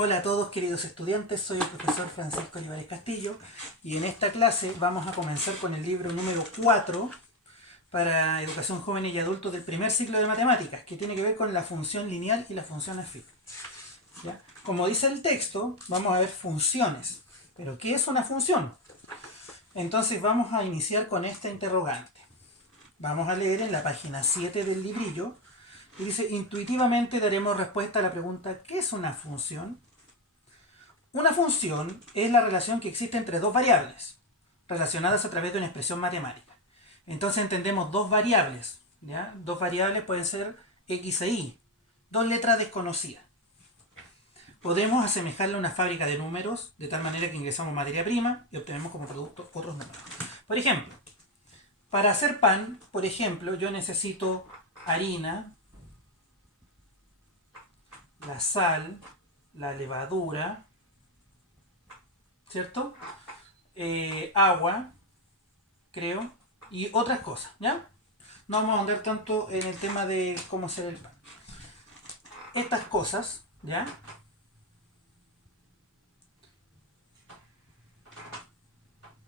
Hola a todos queridos estudiantes, soy el profesor Francisco Olivares Castillo y en esta clase vamos a comenzar con el libro número 4 para educación joven y adultos del primer ciclo de matemáticas, que tiene que ver con la función lineal y la función afín. ¿Ya? Como dice el texto, vamos a ver funciones. ¿Pero qué es una función? Entonces vamos a iniciar con esta interrogante. Vamos a leer en la página 7 del librillo y dice: intuitivamente daremos respuesta a la pregunta ¿qué es una función? Una función es la relación que existe entre dos variables, relacionadas a través de una expresión matemática. Entonces entendemos dos variables, ¿ya? Dos variables pueden ser x e y, dos letras desconocidas. Podemos asemejarla a una fábrica de números, de tal manera que ingresamos materia prima y obtenemos como producto otros números. Por ejemplo, para hacer pan, por ejemplo, yo necesito harina, la sal, la levadura, ¿cierto? Agua, creo, y otras cosas, ¿ya? No vamos a ahondar tanto en el tema de cómo hacer el pan. Estas cosas, ¿ya?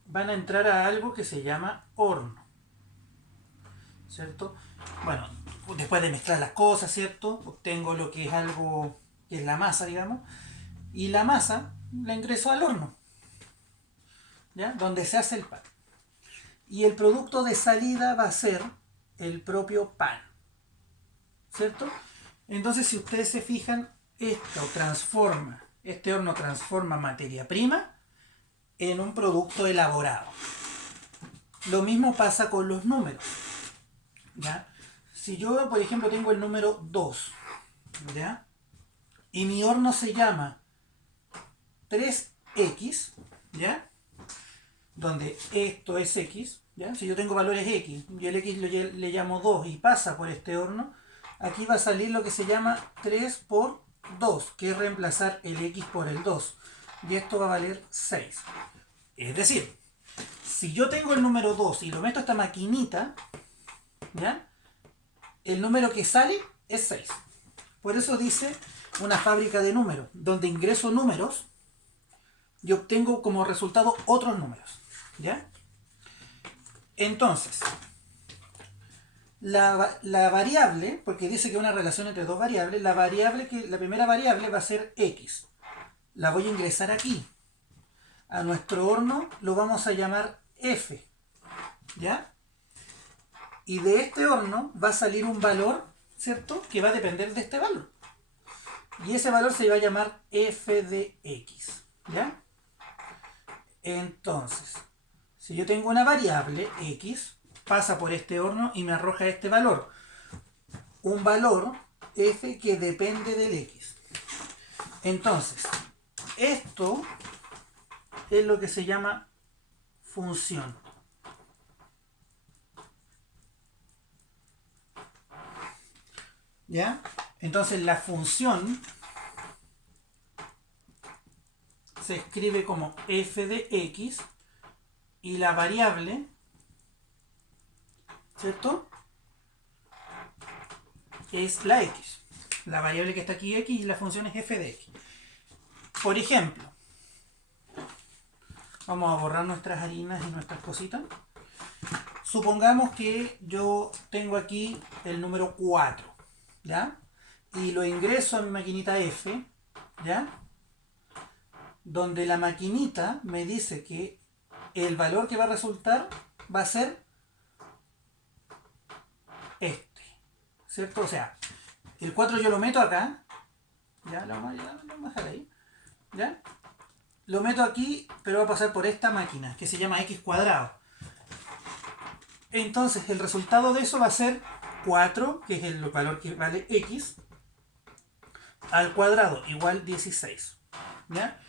Van a entrar a algo que se llama horno, ¿cierto? Bueno, después de mezclar las cosas, ¿cierto? Obtengo lo que es algo, que es la masa, digamos, y la masa la ingreso al horno, ¿ya? Donde se hace el pan. Y el producto de salida va a ser el propio pan, ¿cierto? Entonces, si ustedes se fijan, este horno transforma materia prima en un producto elaborado. Lo mismo pasa con los números, ¿ya? Si yo, por ejemplo, tengo el número 2, ¿ya? Y mi horno se llama 3x, ¿ya? Donde esto es x, ¿ya? Si yo tengo valores x y el x le llamo 2 y pasa por este horno, aquí va a salir lo que se llama 3 por 2, que es reemplazar el x por el 2. Y esto va a valer 6. Es decir, si yo tengo el número 2 y lo meto a esta maquinita, ¿ya? El número que sale es 6. Por eso dice una fábrica de números, donde ingreso números y obtengo como resultado otros números, ¿ya? Entonces, la variable, porque dice que es una relación entre dos variables, la primera variable va a ser x. La voy a ingresar aquí. A nuestro horno lo vamos a llamar f, ¿ya? Y de este horno va a salir un valor, ¿cierto? Que va a depender de este valor. Y ese valor se va a llamar f de x, ¿ya? Entonces, si yo tengo una variable x, pasa por este horno y me arroja este valor. Un valor f que depende del x. Entonces, esto es lo que se llama función. ¿Ya? Entonces la función se escribe como f de x y la variable, ¿cierto? Es la x. La variable que está aquí x y la función es f de x. Por ejemplo, vamos a borrar nuestras harinas y nuestras cositas. Supongamos que yo tengo aquí el número 4, ¿ya? Y lo ingreso a mi maquinita f, ¿ya? Donde la maquinita me dice que el valor que va a resultar va a ser este, ¿cierto? O sea, el 4 yo lo meto acá, ¿ya? Lo vamos a dejar ahí, ¿ya? Lo meto aquí, pero va a pasar por esta máquina, que se llama x cuadrado. Entonces, el resultado de eso va a ser 4, que es el valor que vale x, al cuadrado, igual 16, ¿ya?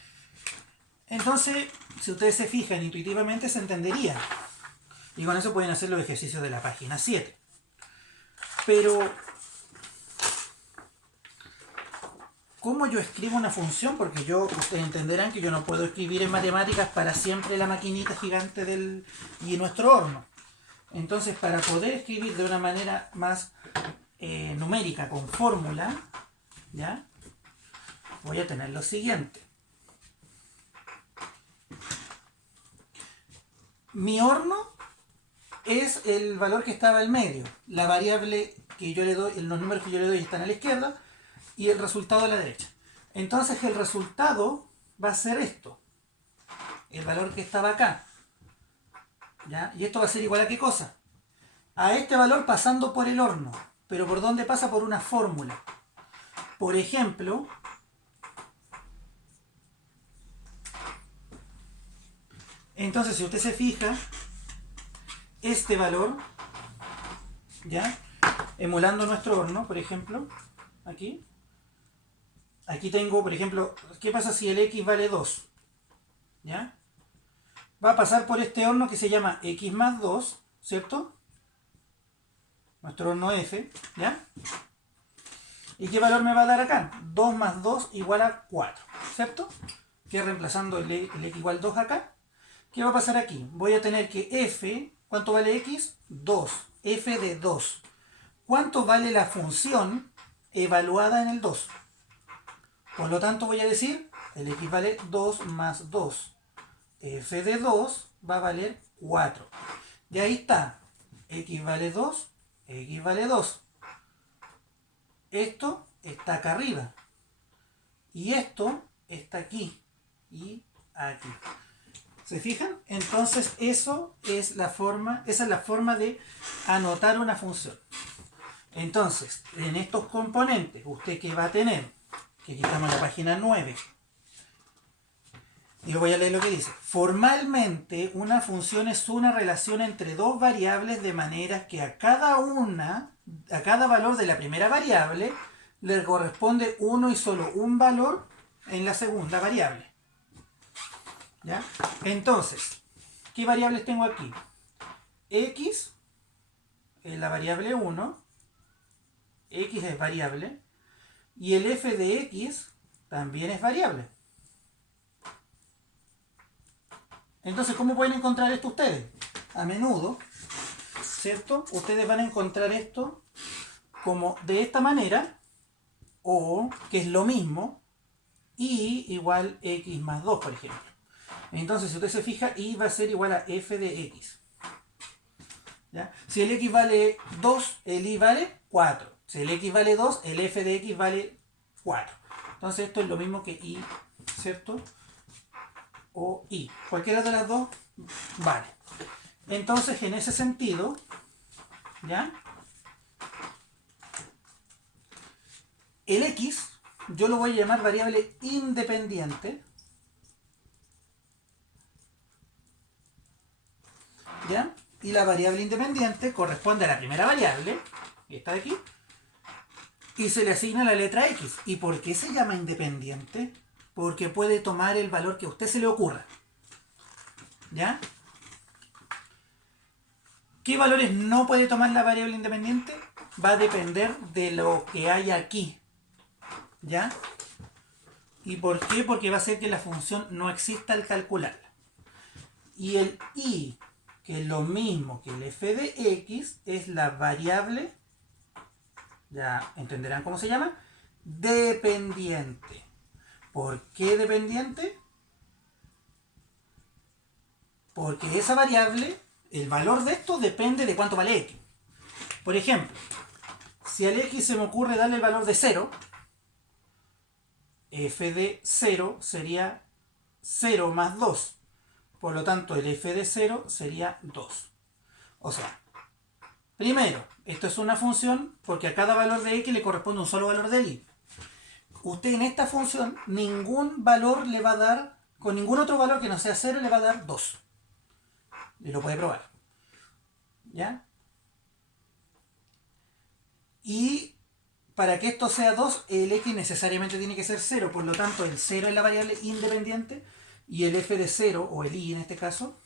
Entonces, si ustedes se fijan, intuitivamente se entendería. Y con eso pueden hacer los ejercicios de la página 7. Pero, ¿cómo yo escribo una función? Porque ustedes entenderán que yo no puedo escribir en matemáticas para siempre la maquinita gigante y nuestro horno. Entonces, para poder escribir de una manera más numérica, con fórmula, ¿ya? voy a tener lo siguiente. Mi horno es el valor que estaba al medio. La variable que yo le doy, los números que yo le doy están a la izquierda y el resultado a la derecha. Entonces el resultado va a ser esto. El valor que estaba acá. ¿Ya? Y esto va a ser igual a ¿qué cosa? A este valor pasando por el horno. ¿Pero por dónde pasa? Por una fórmula. Por ejemplo, entonces si usted se fija, este valor, ¿ya? Emulando nuestro horno, por ejemplo, aquí tengo, por ejemplo, ¿qué pasa si el X vale 2? ¿Ya? Va a pasar por este horno que se llama X más 2, ¿cierto? Nuestro horno F, ¿ya? ¿Y qué valor me va a dar acá? 2 más 2 igual a 4, ¿cierto? Que reemplazando el X igual 2 acá. ¿Qué va a pasar aquí? Voy a tener que F, ¿cuánto vale X? 2, F de 2. ¿Cuánto vale la función evaluada en el 2? Por lo tanto voy a decir, el X vale 2 más 2. F de 2 va a valer 4. Y ahí está. X vale 2, X vale 2. Esto está acá arriba. Y esto está aquí. Y aquí. ¿Se fijan? Entonces esa es la forma de anotar una función. Entonces, en estos componentes, ¿usted qué va a tener? Que quitamos la página 9. Y voy a leer lo que dice. Formalmente, una función es una relación entre dos variables de manera que a cada valor de la primera variable le corresponde uno y solo un valor en la segunda variable. ¿Ya? Entonces, ¿qué variables tengo aquí? X es la variable 1. X es variable. Y el f de X también es variable. Entonces, ¿cómo pueden encontrar esto ustedes? A menudo, ¿cierto? Ustedes van a encontrar esto como de esta manera, o que es lo mismo, y igual x más 2, por ejemplo. Entonces, si usted se fija, y va a ser igual a f de x. ¿Ya? Si el x vale 2, el y vale 4. Si el x vale 2, el f de x vale 4. Entonces, esto es lo mismo que y, ¿cierto? O y. Cualquiera de las dos vale. Entonces, en ese sentido, ¿ya? El x yo lo voy a llamar variable independiente. ¿Ya? Y la variable independiente corresponde a la primera variable, que está de aquí, y se le asigna la letra x. ¿Y por qué se llama independiente? Porque puede tomar el valor que a usted se le ocurra. ¿Ya? ¿Qué valores no puede tomar la variable independiente? Va a depender de lo que hay aquí. ¿Ya? ¿Y por qué? Porque va a hacer que la función no exista al calcularla. Y el y, que es lo mismo que el f de x, es la variable, ya entenderán cómo se llama, dependiente. ¿Por qué dependiente? Porque esa variable, el valor de esto depende de cuánto vale x. Por ejemplo, si al x se me ocurre darle el valor de 0, f de 0 sería 0 más 2. Por lo tanto, el f de 0 sería 2. O sea, primero, esto es una función porque a cada valor de x le corresponde un solo valor de y. Usted en esta función ningún valor le va a dar, con ningún otro valor que no sea 0 le va a dar 2. Y lo puede probar. ¿Ya? Y para que esto sea 2, el x necesariamente tiene que ser 0. Por lo tanto, el 0 es la variable independiente y el f de 0, o el y en este caso,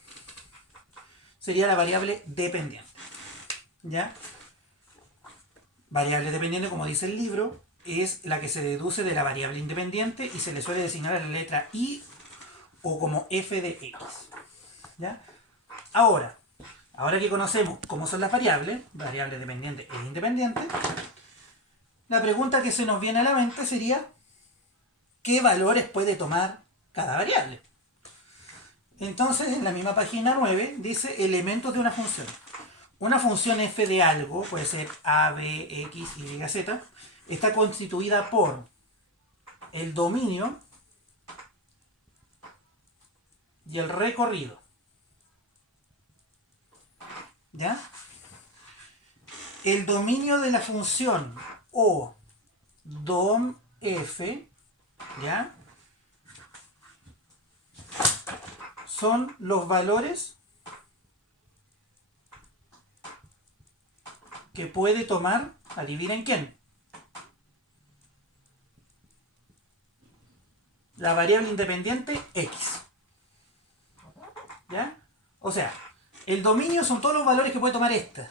sería la variable dependiente. ¿Ya? Variable dependiente, como dice el libro, es la que se deduce de la variable independiente y se le suele designar a la letra i o como f de x. ¿Ya? Ahora que conocemos cómo son las variables dependiente e independiente, la pregunta que se nos viene a la mente sería, qué valores puede tomar cada variable. Entonces, en la misma página 9 dice elementos de una función. Una función f de algo, puede ser a, b, x, y, z, está constituida por el dominio y el recorrido. ¿Ya? El dominio de la función o dom f, ¿ya?, son los valores que puede tomar, adivinen quién, la variable independiente x. ¿Ya? O sea, el dominio son todos los valores que puede tomar esta.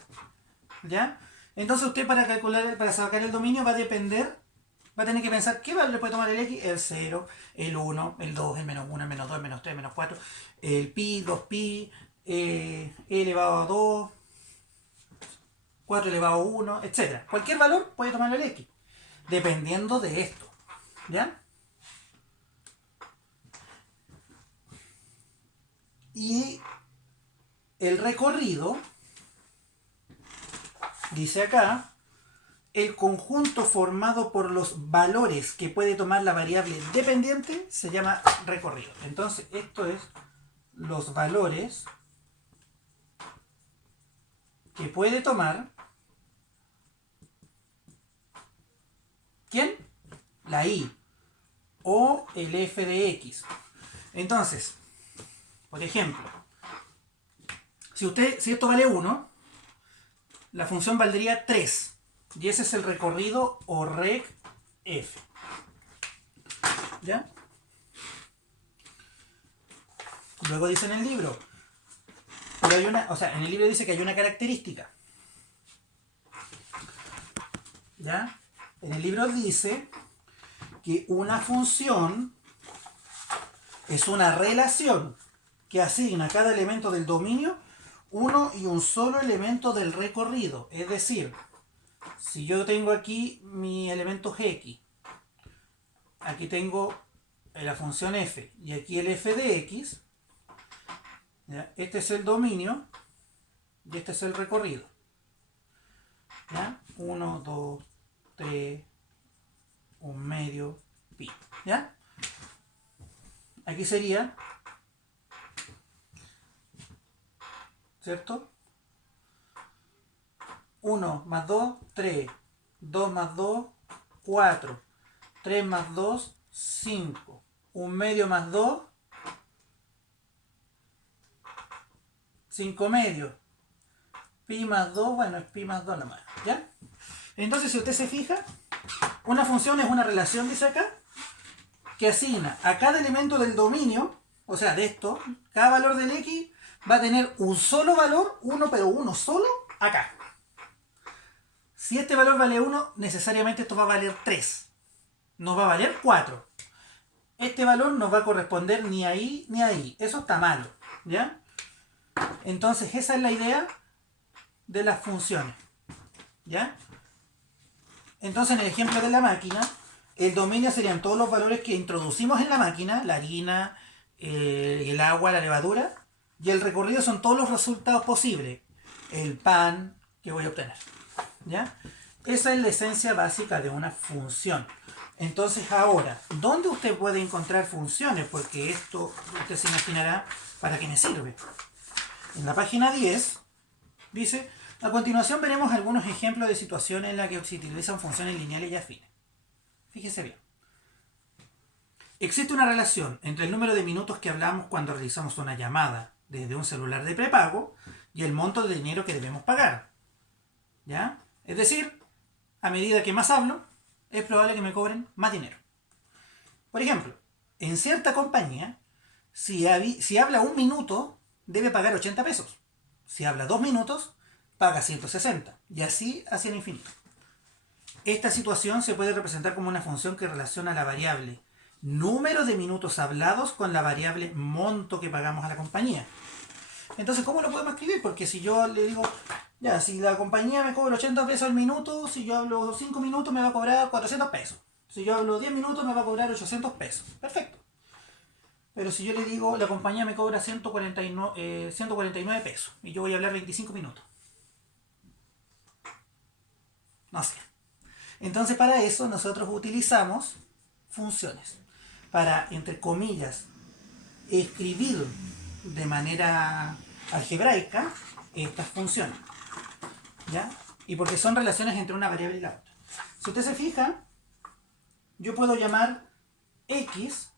¿Ya? Entonces usted para calcular, para sacar el dominio va a depender, va a tener que pensar qué valor puede tomar el x, el 0, el 1, el 2, el menos 1, el menos 2, el menos 3, el menos 4, el pi, 2pi, e elevado a 2, 4 elevado a 1, etc. Cualquier valor puede tomarlo el x, dependiendo de esto. ¿Ya? Y el recorrido, dice acá, el conjunto formado por los valores que puede tomar la variable dependiente se llama recorrido. Entonces, esto es los valores que puede tomar ¿quién? La y o el f de x. Entonces, por ejemplo, si esto vale 1, la función valdría 3. Y ese es el recorrido o rec f. ¿Ya? Luego dice en el libro, pero hay una, o sea, en el libro dice que hay una característica. ¿Ya? En el libro dice que una función es una relación que asigna a cada elemento del dominio uno y un solo elemento del recorrido. Es decir, si yo tengo aquí mi elemento x, aquí tengo la función f y aquí el f de x, ¿ya? Este es el dominio y este es el recorrido. ¿Ya? 1, 2, 3, un medio, pi. ¿Ya? Aquí sería, ¿cierto? 1 más 2, 3. 2 más 2, 4. 3 más 2, 5. Un medio más 2, 5 medios. Pi más 2, bueno, es pi más 2 nomás. ¿Ya? Entonces, si usted se fija, una función es una relación, dice acá, que asigna a cada elemento del dominio, o sea, de esto, cada valor del x va a tener un solo valor, uno, pero uno solo, acá. Si este valor vale 1, necesariamente esto va a valer 3. No va a valer 4. Este valor no va a corresponder ni ahí ni ahí. Eso está malo. ¿Ya? Entonces, esa es la idea de las funciones. ¿Ya? Entonces, en el ejemplo de la máquina, el dominio serían todos los valores que introducimos en la máquina, la harina, el agua, la levadura, y el recorrido son todos los resultados posibles. El pan que voy a obtener. ¿Ya? Esa es la esencia básica de una función. Entonces ahora, ¿dónde usted puede encontrar funciones? Porque esto, usted se imaginará, ¿para qué me sirve? En la página 10 dice, a continuación veremos algunos ejemplos de situaciones en las que se utilizan funciones lineales y afines. Fíjese bien. Existe una relación entre el número de minutos que hablamos cuando realizamos una llamada desde un celular de prepago y el monto de dinero que debemos pagar. ¿Ya? Es decir, a medida que más hablo, es probable que me cobren más dinero. Por ejemplo, en cierta compañía, si habla 1 minuto, debe pagar 80 pesos. Si habla 2 minutos, paga 160. Y así hacia el infinito. Esta situación se puede representar como una función que relaciona la variable número de minutos hablados con la variable monto que pagamos a la compañía. Entonces, ¿cómo lo podemos escribir? Porque si yo le digo, ya, si la compañía me cobra 80 pesos al minuto, si yo hablo 5 minutos me va a cobrar 400 pesos. Si yo hablo 10 minutos me va a cobrar 800 pesos. Perfecto. Pero si yo le digo, la compañía me cobra 149 pesos y yo voy a hablar 25 minutos. No sé. Entonces para eso nosotros utilizamos funciones. Para, entre comillas, escribir de manera algebraica estas funciones. ¿Ya? Y porque son relaciones entre una variable y la otra. Si usted se fija, yo puedo llamar X,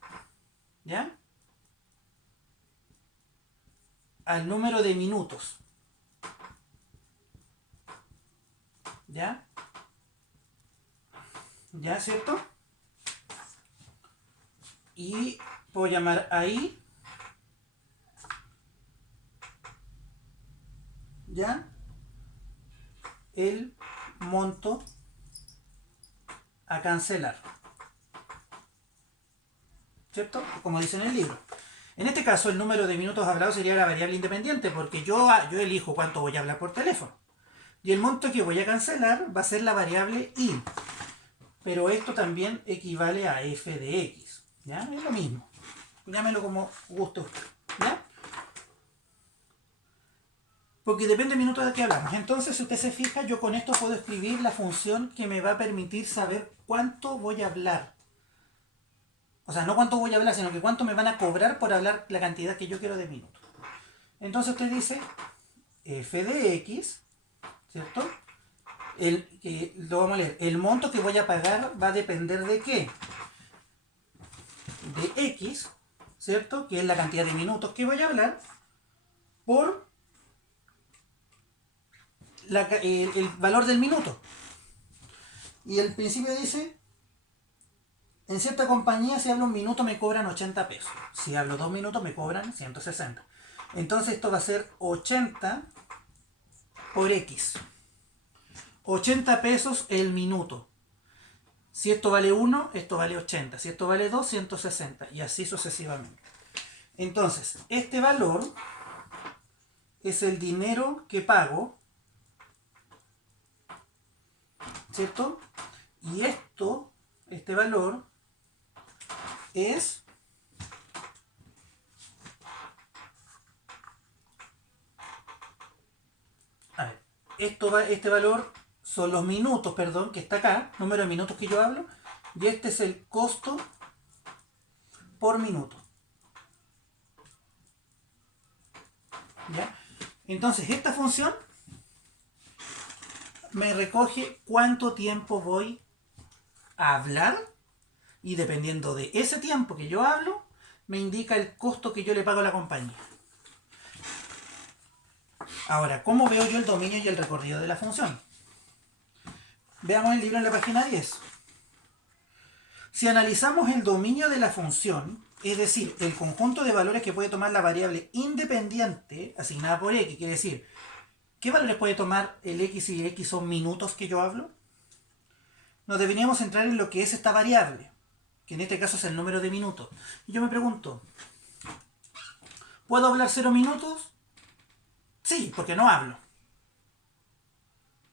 ¿ya?, al número de minutos. ¿Ya? ¿Ya, cierto? Y puedo llamar ahí, ¿ya?, el monto a cancelar. ¿Cierto? Como dice en el libro. En este caso, el número de minutos hablados sería la variable independiente, porque yo elijo cuánto voy a hablar por teléfono. Y el monto que voy a cancelar va a ser la variable i. Pero esto también equivale a f de x. ¿Ya? Es lo mismo. Llámelo como guste usted. ¿Ya? Porque depende del minuto de que hablamos. Entonces, si usted se fija, yo con esto puedo escribir la función que me va a permitir saber cuánto voy a hablar. O sea, no cuánto voy a hablar, sino que cuánto me van a cobrar por hablar la cantidad que yo quiero de minutos. Entonces usted dice f de x, ¿cierto? Lo vamos a leer. El monto que voy a pagar va a depender de qué? De x, ¿cierto? Que es la cantidad de minutos que voy a hablar, por el valor del minuto. Y el principio dice, en cierta compañía si hablo un minuto me cobran 80 pesos. Si hablo 2 minutos me cobran 160. Entonces esto va a ser 80 por x. 80 pesos el minuto. Si esto vale 1, esto vale 80. Si esto vale 2, 160. Y así sucesivamente. Entonces, este valor es el dinero que pago, ¿cierto? Y este valor es este valor son los minutos, perdón, que está acá, número de minutos que yo hablo, y este es el costo por minuto. ¿Ya? Entonces esta función me recoge cuánto tiempo voy a hablar, y dependiendo de ese tiempo que yo hablo, me indica el costo que yo le pago a la compañía. Ahora, ¿cómo veo yo el dominio y el recorrido de la función? Veamos el libro en la página 10. Si analizamos el dominio de la función, es decir, el conjunto de valores que puede tomar la variable independiente asignada por x, quiere decir, ¿qué valores puede tomar el x si x son minutos que yo hablo? Nos deberíamos centrar en lo que es esta variable, que en este caso es el número de minutos. Y yo me pregunto, ¿puedo hablar 0 minutos? Sí, porque no hablo.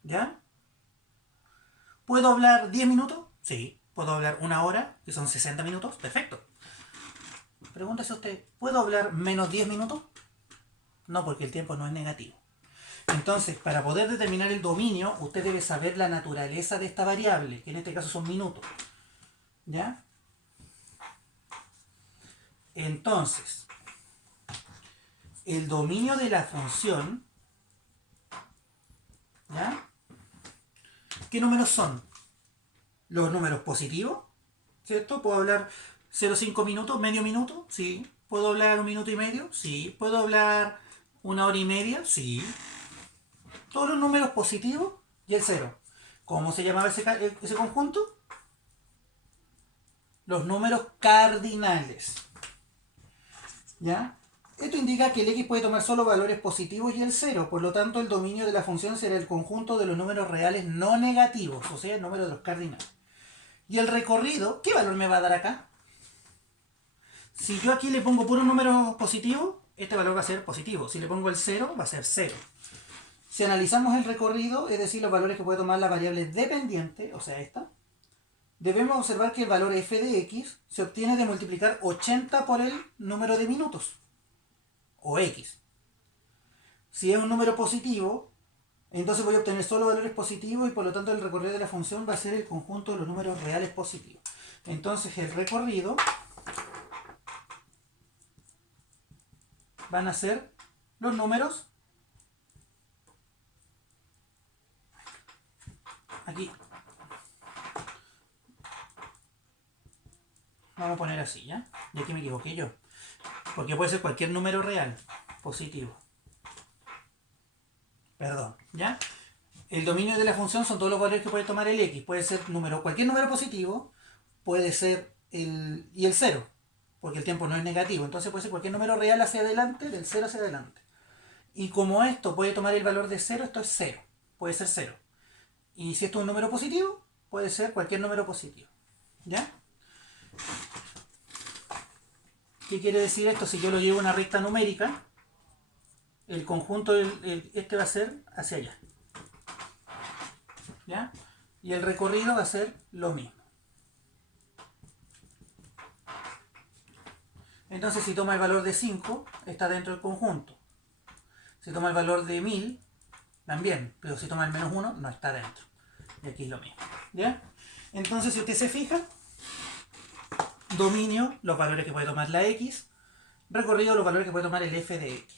¿Ya? ¿Puedo hablar 10 minutos? Sí. ¿Puedo hablar 1 hora, que son 60 minutos? Perfecto. Pregúntese usted, ¿puedo hablar menos 10 minutos? No, porque el tiempo no es negativo. Entonces, para poder determinar el dominio, usted debe saber la naturaleza de esta variable, que en este caso son minutos. ¿Ya? Entonces, el dominio de la función, ¿ya?, ¿qué números son? Los números positivos, ¿cierto? ¿Puedo hablar 0,5 minutos, medio minuto? Sí. ¿Puedo hablar 1 minuto y medio? Sí. ¿Puedo hablar 1 hora y media? Sí. Todos los números positivos y el 0. ¿Cómo se llamaba ese conjunto? Los números cardinales. ¿Ya? Esto indica que el x puede tomar solo valores positivos y el 0, por lo tanto el dominio de la función será el conjunto de los números reales no negativos, o sea, el número de los cardinales. Y el recorrido, ¿qué valor me va a dar acá? Si yo aquí le pongo puro número positivo, este valor va a ser positivo. Si le pongo el 0, va a ser 0. Si analizamos el recorrido, es decir, los valores que puede tomar la variable dependiente, o sea esta, debemos observar que el valor f de x se obtiene de multiplicar 80 por el número de minutos, o x. Si es un número positivo, entonces voy a obtener solo valores positivos y por lo tanto el recorrido de la función va a ser el conjunto de los números reales positivos. Entonces el recorrido van a ser los números aquí. Vamos a poner así, ¿ya? Y aquí me equivoqué yo. Porque puede ser cualquier número real positivo. Perdón, ¿ya? El dominio de la función son todos los valores que puede tomar el x. Puede ser cualquier número positivo, puede ser y el 0, porque el tiempo no es negativo. Entonces puede ser cualquier número real hacia adelante, del 0 hacia adelante. Y como esto puede tomar el valor de 0, esto es 0. Puede ser 0. Y si esto es un número positivo, puede ser cualquier número positivo. ¿Ya? ¿Qué quiere decir esto? Si yo lo llevo a una recta numérica, el conjunto, este va a ser hacia allá. ¿Ya? Y el recorrido va a ser lo mismo. Entonces si toma el valor de 5, está dentro del conjunto. Si toma el valor de 1000, también. Pero si toma el menos 1, no está dentro. Y aquí es lo mismo. ¿Ya? Entonces si usted se fija, dominio, los valores que puede tomar la x. Recorrido, los valores que puede tomar el f de x.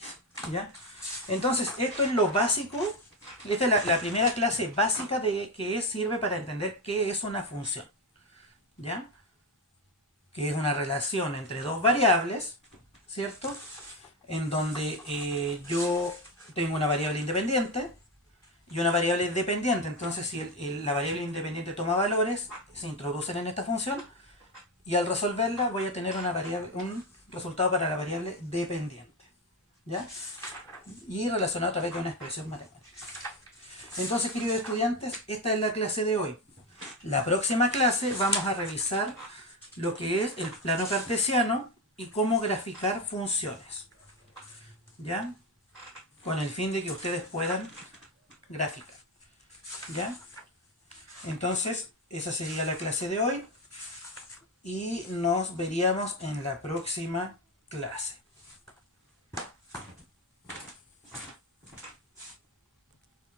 ¿Ya? Entonces esto es lo básico. Esta es la primera clase básica que sirve para entender qué es una función. ¿Ya? Que es una relación entre dos variables, ¿cierto? En donde yo tengo una variable independiente y una variable dependiente. Entonces, si la variable independiente toma valores, se introducen en esta función y al resolverla voy a tener un resultado para la variable dependiente. ¿Ya? Y relacionado a través de una expresión matemática. Entonces, queridos estudiantes, esta es la clase de hoy. La próxima clase vamos a revisar lo que es el plano cartesiano y cómo graficar funciones. ¿Ya? Con el fin de que ustedes puedan graficar. ¿Ya? Entonces, esa sería la clase de hoy y nos veríamos en la próxima clase.